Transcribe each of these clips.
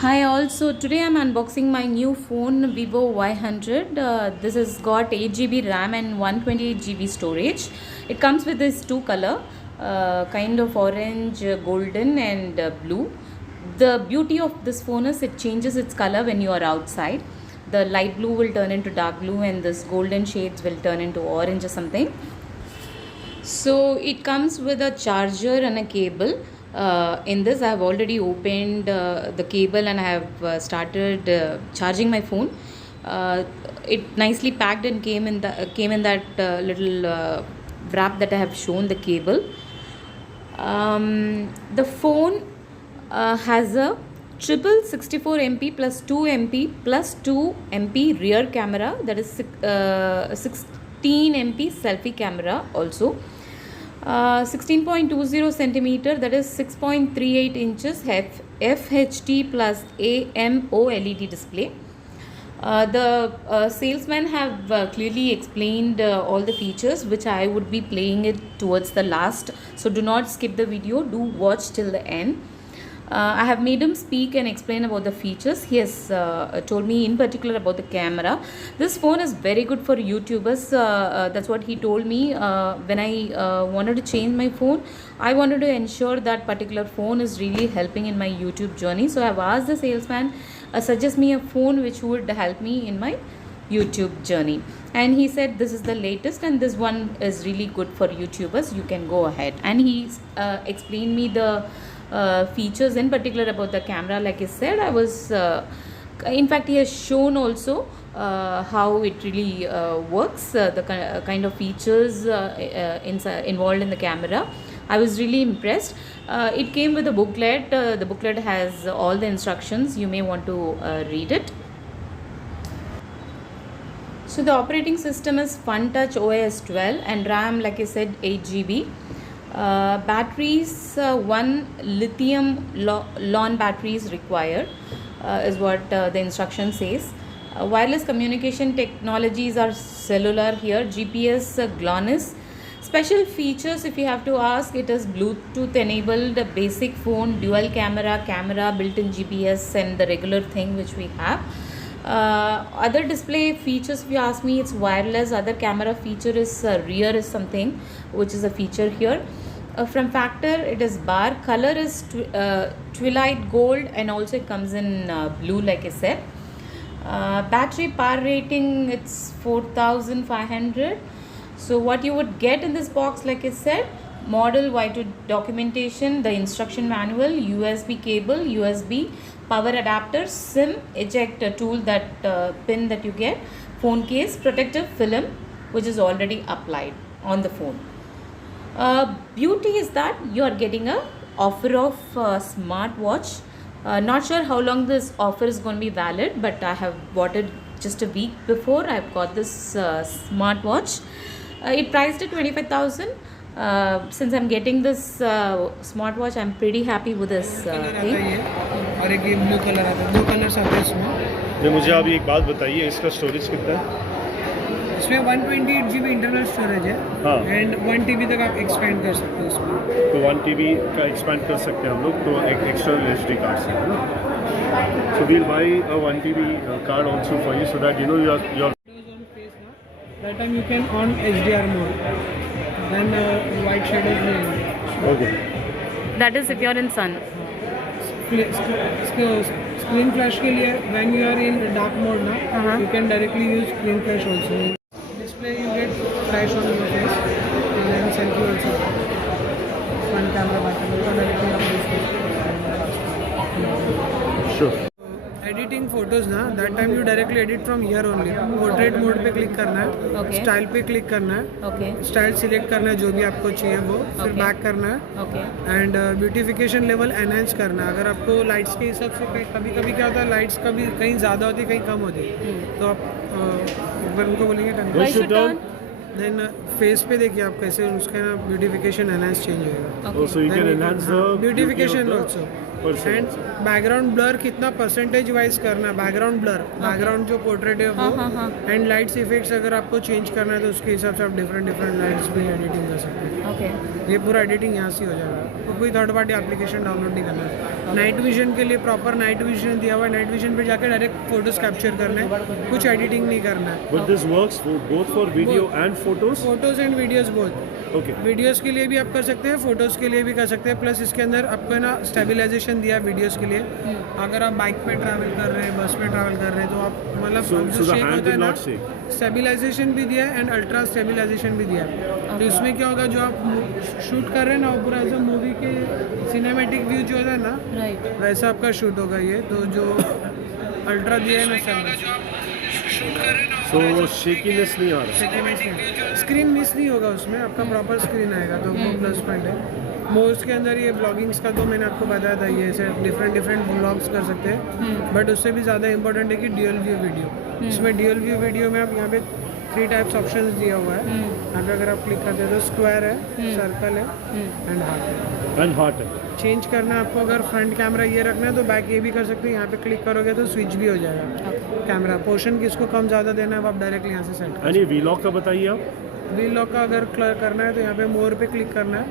Hi all, so today I'm unboxing my new phone Vivo Y100. This has got 8 GB RAM and 128 GB storage. It comes with this two color, kind of orange, golden and blue. The beauty of this phone is it changes its color when you are outside. The light blue will turn into dark blue and this golden shades will turn into orange or something. So it comes with a charger and a cable. In this I have already opened the cable and I have started charging my phone. It nicely packed and came in that little wrap that I have shown the cable. The phone has a triple 64 MP plus 2 MP plus 2 MP rear camera, that is 16 MP selfie camera also. 16.20 centimeter, that is 6.38 inches FHD plus AMO LED display. The salesman have clearly explained all the features, which I would be playing it towards the last, so do not skip the video, do watch till the end. I have made him speak and explain about the features. He has told me in particular about the camera. This phone is very good for YouTubers. That's what he told me. When I wanted to change my phone, I wanted to ensure that particular phone is really helping in my YouTube journey. So I have asked the salesman suggest me a phone which would help me in my YouTube journey, and he said this is the latest and this one is really good for YouTubers, you can go ahead. And he explained me the features in particular about the camera. Like I said, I was in fact he has shown also how it really works, the kind of features involved in the camera. I was really impressed. It came with a booklet. The booklet has all the instructions. You may want to read it. So the operating system is FunTouch OS 12 and RAM, like I said, 8 GB. Batteries, one lithium ion battery is required, is what the instruction says. Wireless communication technologies are cellular here. GPS, GLONASS. Special features, if you have to ask, it is Bluetooth enabled, basic phone, dual camera, built-in GPS and the regular thing which we have. Other display features, if you ask me, it's wireless. Other camera feature is rear is something which is a feature here. From factor, it is bar. Color is twilight gold and also it comes in blue, like I said. Battery power rating, it's 4500. So what you would get in this box, like I said, model Y2 documentation, the instruction manual, USB cable, USB power adapter, SIM ejector tool, that pin that you get, phone case, protective film which is already applied on the phone. Beauty is that you are getting a offer of smartwatch. Not sure how long this offer is going to be valid, but I have bought it just a week before I've got this smartwatch. It priced at 25,000. Since I'm getting this smartwatch, I'm pretty happy with this thing. और एक ये blue colour आता है, दो कलर्स आते हैं इसमें। जो मुझे अभी एक बात बताइए, इसका स्टोरेज कितना है? इसमें 128 GB इंटरनल स्टोरेज है। हाँ। एंड 1 TB तक आप एक्सपेंड कर सकते हो इसमें। तो 1 TB का एक्सपेंड कर सकते हैं हम लोग, तो एक एक्सटर्नल HD कार्ड से, है ना? So we'll buy a 1 TB card also for you, so that you know your on face now. That time you can on HDR mode. Then white shadows will. Okay. That is if you're in sun. Screen flash के लिए when you are in dark mode ना, you can directly use screen flash also. Display you get flash on your face and then selfie also. Front camera button you can directly upload. Sure. Editing photos ना, that time you directly edit from here only. Portrait mode पे क्लिक करना है, Okay. Style पे क्लिक करना है, Okay. Style select करना है जो भी आपको चाहिए वो, फिर Okay. बैक करना है Okay. And beautification level enhance करना है। अगर आपको लाइट्स के हिसाब से कभी कभी क्या होता है, लाइट्स कभी कहीं ज़्यादा होती है कहीं कम होती है, तो आप एक बार उनको बोलेंगे Why Push should it down. Then face पे देखिए आप कैसे उसका ना ब्यूटिफिकेशन एनहेंस चेंज होएगा। So you can enhance the beautification beauty of also and background blur कितना परसेंटेज वाइज करना है, बैकग्राउंड ब्लर, बैकग्राउंड जो पोर्ट्रेट है वो, एंड लाइट्स इफेक्ट्स अगर आपको चेंज करना है तो उसके हिसाब से आप डिफरेंट लाइट्स भी एडिटिंग कर सकते हैं। ओके, ये पूरा एडिटिंग यहाँ से हो जाएगा, तो कोई थर्ड पार्टी एप्लीकेशन डाउनलोड नहीं करना है। नाइट विजन के लिए प्रॉपर नाइट विजन दिया हुआ है, नाइट विजन पे जाकर डायरेक्ट फोटोज कैप्चर करने हैं, कुछ एडिटिंग नहीं करना है। But this works for both for video and photos? Photos and videos both. Okay. Videos के लिए भी आप कर सकते हैं, फोटोज के लिए भी कर सकते हैं, प्लस इसके अंदर आपको है ना स्टेबलाइजेशन दिया है वीडियोस के लिए। अगर आप बाइक पे ट्रैवल कर रहे हैं, बस पे ट्रैवल कर रहे हैं, तो आप मतलब So जो the शेक hand होता है will ना, not shake. स्टेबलाइजेशन भी दिया है एंड अल्ट्रा स्टेबलाइजेशन भी दिया है। तो इसमें क्या होगा, जो आप शूट कर रहे हैं ना, वो पूरा ऐसा मूवी के सिनेमैटिक व्यू जो होता है ना, राइट, वैसा आपका शूट होगा ये। तो जो अल्ट्रा दिया है ना, So shakiness नहीं आ रहा। स्क्रीन मिस नहीं होगा उसमें, आपका प्रॉपर स्क्रीन आएगा, तो वो प्लस पॉइंट है। मोस्ट के अंदर ये ब्लॉगिंग्स का तो मैंने आपको बताया था, ये ऐसे डिफरेंट ब्लॉग्स कर सकते हैं, बट उससे भी ज़्यादा इंपॉर्टेंट है कि ड्यूअल व्यू वीडियो। इसमें ड्यूअल व्यू वीडियो में आप यहाँ पे 3 टाइप्स ऑप्शंस दिया हुआ है। यहाँ पे अगर आप क्लिक करते हैं तो स्क्वायर है, सर्कल है एंड हार्ट है। And heart है। चेंज करना है आपको, अगर फ्रंट कैमरा ये रखना है तो बैक ये भी कर सकते हैं। यहाँ पे क्लिक करोगे तो स्विच भी हो जाएगा कैमरा पोर्शन, किसको कम ज़्यादा देना है वो आप डायरेक्टली यहाँ से सेट कर। And ये vlog का बताइए आप। वीलॉग का अगर करना है तो यहाँ पे मोर पे क्लिक करना है,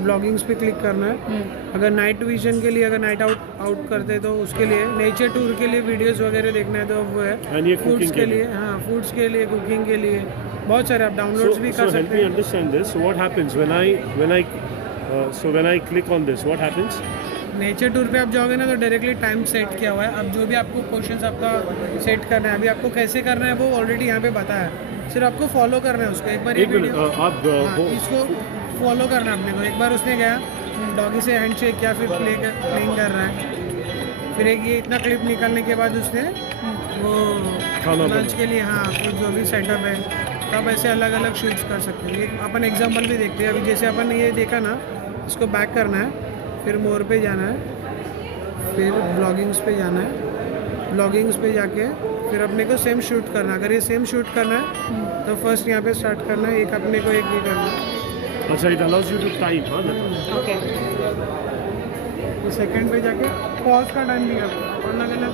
ब्लॉगिंग्स पे क्लिक करना है। अगर नाइट विजन के लिए, अगर नाइट आउट करते हैं तो उसके लिए, नेचर टूर के लिए वीडियोस वगैरह देखना है तो वो है। And ये फूड्स cooking के लिए, हाँ फूड्स के लिए, कुकिंग के लिए बहुत सारे आप डाउनलोड्स भी कर So help सकते me हैं। understand this. So what happens when I click on this? What happens? Nature tour पे आप जाओगे ना तो डायरेक्टली टाइम सेट किया हुआ है। अब जो भी आपको क्वेश्चंस आपका सेट करना है, अभी आपको कैसे करना है वो ऑलरेडी यहाँ पे बताया है, सिर्फ आपको फॉलो करना है उसको। एक बार ये एक मिनट, वीडियो आप इसको फॉलो करना है अपने को। एक बार उसने गया डॉगी से हैंड शेक किया, फिर प्लेइंग कर रहा है, फिर एक ये इतना क्लिप निकालने के बाद उसने वो लंच के लिए, हाँ तो जो भी सेटअप है, तो आप ऐसे अलग अलग शूट्स कर सकते हैं। एक अपन एग्जांपल भी देखते हैं। अभी जैसे अपन ने ये देखा ना, इसको बैक करना है, फिर मोर पे जाना है, फिर ब्लॉगिंग्स पे जाना है, ब्लॉगिंग्स पे जाके फिर अपने को सेम शूट करना है। अगर ये सेम शूट करना है तो फर्स्ट यहाँ पे स्टार्ट करना है, एक अपने को एक ये करना है। अच्छा, it allows you to time, हाँ? ओके, तो सेकंड पे जाके पॉज का टाइम भी आपको अलग अलग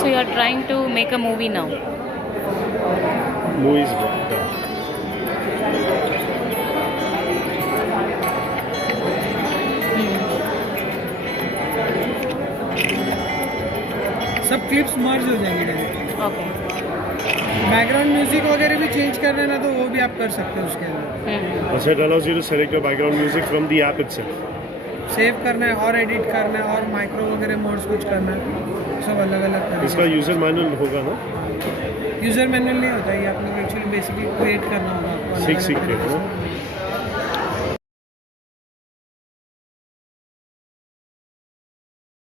so you are trying to make a movie now. Movies. सब क्लिप्स मर्ज हो जाएंगे डायरेक्ट। ओके, बैकग्राउंड म्यूजिक वगैरह भी चेंज करना है ना तो वो भी आप कर सकते हो उसके अंदर। अच्छा, it allows you to select your background music from the app itself. Save करना है और एडिट करना है और माइक्रो वगैरह मोड्स कुछ करना है, सब अलग अलग करना इसका यूजर मैनुअल होगा ना? यूज़र मैनुअल नहीं होता, ये आपको एक्चुअली बेसिकली क्रिएट करना होगा आपको अलग-अलग सीख तरीके के से।